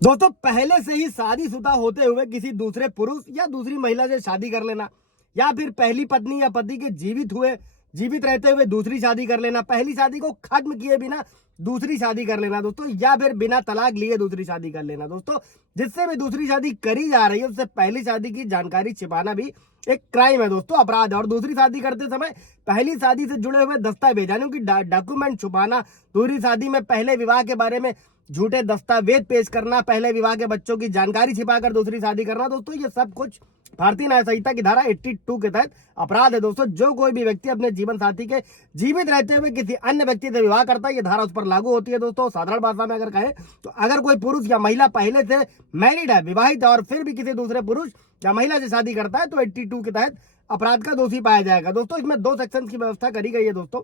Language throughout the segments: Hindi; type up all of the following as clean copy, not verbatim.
दोस्तों पहले से ही शादीशुदा होते हुए किसी दूसरे पुरुष या दूसरी महिला से शादी कर लेना, या फिर पहली पत्नी या पति के जीवित रहते हुए दूसरी शादी कर लेना, पहली शादी को खत्म किए बिना दूसरी शादी कर लेना दोस्तों, या फिर बिना तलाक लिए दूसरी शादी कर लेना दोस्तों। जिससे भी दूसरी शादी करी जा रही है उससे पहली शादी की जानकारी छिपाना भी एक क्राइम है दोस्तों, अपराध है। और दूसरी शादी करते समय पहली शादी से जुड़े हुए दस्तावेज यानी कि डॉक्यूमेंट छुपाना, दूसरी शादी में पहले विवाह के बारे में झूठे दस्तावेज पेश करना, पहले विवाह के बच्चों की जानकारी छिपाकर दूसरी शादी करना दोस्तों, ये सब कुछ भारतीय न्याय संहिता की धारा 82 के तहत अपराध है दोस्तों। जो कोई भी व्यक्ति अपने जीवन साथी के जीवित रहते हुए किसी अन्य व्यक्ति से विवाह करता है, ये धारा उस पर लागू होती है दोस्तों। साधारण भाषा में अगर कहें तो अगर कोई पुरुष या महिला पहले से मैरिड है, विवाहित है, और फिर भी किसी दूसरे पुरुष या महिला से शादी करता है तो 82 के तहत अपराध का दोषी पाया जाएगा दोस्तों। इसमें 2 सेक्शन की व्यवस्था करी गई है दोस्तों।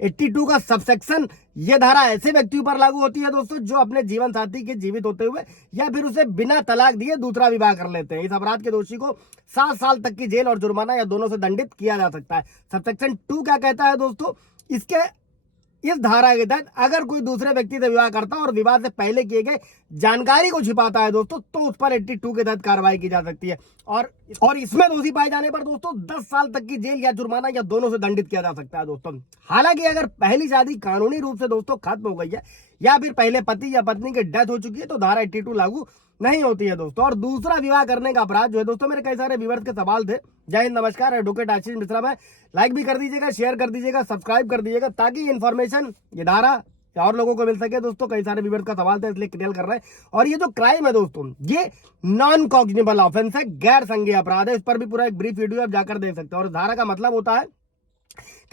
82 का सबसेक्शन ये धारा ऐसे व्यक्तियों पर लागू होती है दोस्तों जो अपने जीवन साथी के जीवित होते हुए या फिर उसे बिना तलाक दिए दूसरा विवाह कर लेते हैं। इस अपराध के दोषी को 7 साल तक की जेल और जुर्माना या दोनों से दंडित किया जा सकता है। सबसेक्शन 2 क्या कहता है दोस्तों, इस धारा के तहत अगर कोई दूसरे व्यक्ति से विवाह करता है और विवाह से पहले किए गए जानकारी को छिपाता है दोस्तों, तो उस पर 82 के तहत कार्रवाई की जा सकती है। और इसमें दोषी पाए जाने पर दोस्तों 10 साल तक की जेल या जुर्माना या दोनों से दंडित किया जा सकता है दोस्तों। हालांकि अगर पहली शादी कानूनी रूप से दोस्तों खत्म हो गई है या फिर पहले पति या पत्नी की डेथ हो चुकी है तो धारा 82 लागू नहीं होती है दोस्तों। और दूसरा विवाह करने का अपराध जो है दोस्तों, मेरे कई सारे व्यूअर्स के सवाल थे। जय हिंद, नमस्कार, एडवोकेट आशीष मिश्रा में। लाइक भी कर दीजिएगा, शेयर कर दीजिएगा, सब्सक्राइब कर दीजिएगा ताकि इन्फॉर्मेशन ये धारा और लोगों को मिल सके दोस्तों। कई सारे व्यूअर्स का सवाल था इसलिए क्लियर कर रहे हैं। और ये जो क्राइम है दोस्तों, ये नॉन कॉग्निबल ऑफेंस है, गैर संज्ञेय अपराध है। इस पर भी पूरा एक ब्रीफ वीडियो आप जाकर देख सकते हैं। और धारा का मतलब होता है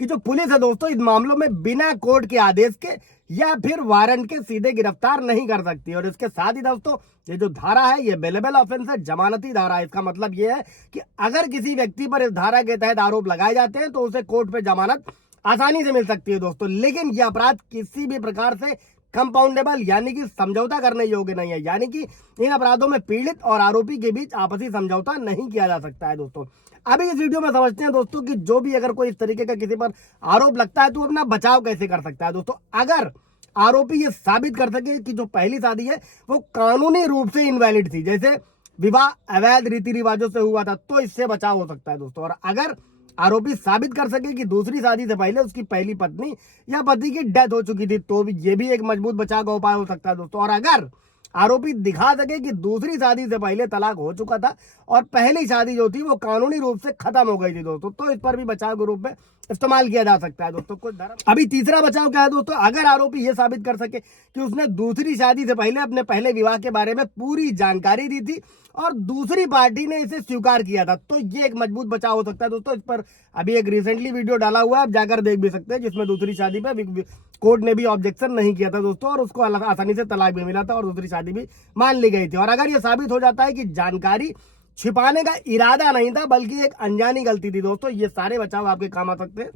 कि जो पुलिस है दोस्तों इस मामलों में बिना कोर्ट के आदेश के या फिर वारंट के सीधे गिरफ्तार नहीं कर सकती। और इसके साथ ही दोस्तों ये जो धारा है ये बेलेबल ऑफेंस है, जमानती धारा है। इसका मतलब ये है कि अगर किसी व्यक्ति पर इस धारा के तहत आरोप लगाए जाते हैं तो उसे कोर्ट पे जमानत आसानी से मिल सकती है दोस्तों। लेकिन यह अपराध किसी भी प्रकार से कंपाउंडेबल यानी कि समझौता करने योग्य नहीं है, यानी कि इन अपराधों में पीड़ित और आरोपी के बीच आपसी समझौता नहीं किया जा सकता है दोस्तों। अभी इस वीडियो में समझते हैं दोस्तों कि जो भी अगर कोई इस तरीके का किसी पर आरोप लगता है तो अपना बचाव कैसे कर सकता है दोस्तों। अगर आरोपी ये साबित कर सके कि जो पहली शादी है वो कानूनी रूप से इनवैलिड थी, जैसे विवाह अवैध रीति रिवाजों से हुआ था, तो इससे बचाव हो सकता है दोस्तों। और अगर आरोपी साबित कर सके कि दूसरी शादी से पहले उसकी पहली पत्नी या पति की डेथ हो चुकी थी तो ये भी एक मजबूत बचाव का उपाय हो सकता है दोस्तों। और अगर आरोपी दिखा सके कि दूसरी शादी से पहले तलाक हो चुका था और पहली शादी जो थी वो कानूनी रूप से खत्म हो गई थी दोस्तों, तो इस पर भी बचाव के रूप में इस्तेमाल किया जा सकता है दोस्तों। कुछ धर्म अभी तीसरा बचाव क्या है दोस्तों, अगर आरोपी ये साबित कर सके कि उसने दूसरी शादी से पहले अपने पहले विवाह के बारे में पूरी जानकारी दी थी और दूसरी पार्टी ने इसे स्वीकार किया था, तो ये एक मजबूत बचाव हो सकता है दोस्तों। इस पर अभी एक रिसेंटली वीडियो डाला हुआ है, आप जाकर देख भी सकते हैं, जिसमें दूसरी शादी पे कोर्ट ने भी ऑब्जेक्शन नहीं किया था दोस्तों और उसको आसानी से तलाक भी मिला था और दूसरी शादी भी मान ली गई थी। और अगर ये साबित हो जाता है कि जानकारी छिपाने का इरादा नहीं था बल्कि एक अनजानी गलती थी दोस्तों, ये सारे बचाव आपके काम आ सकते हैं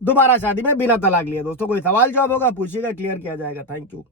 दोबारा शादी में बिना तलाक लिए दोस्तों। कोई सवाल जवाब होगा पूछिएगा, क्लियर किया जाएगा। Thank you.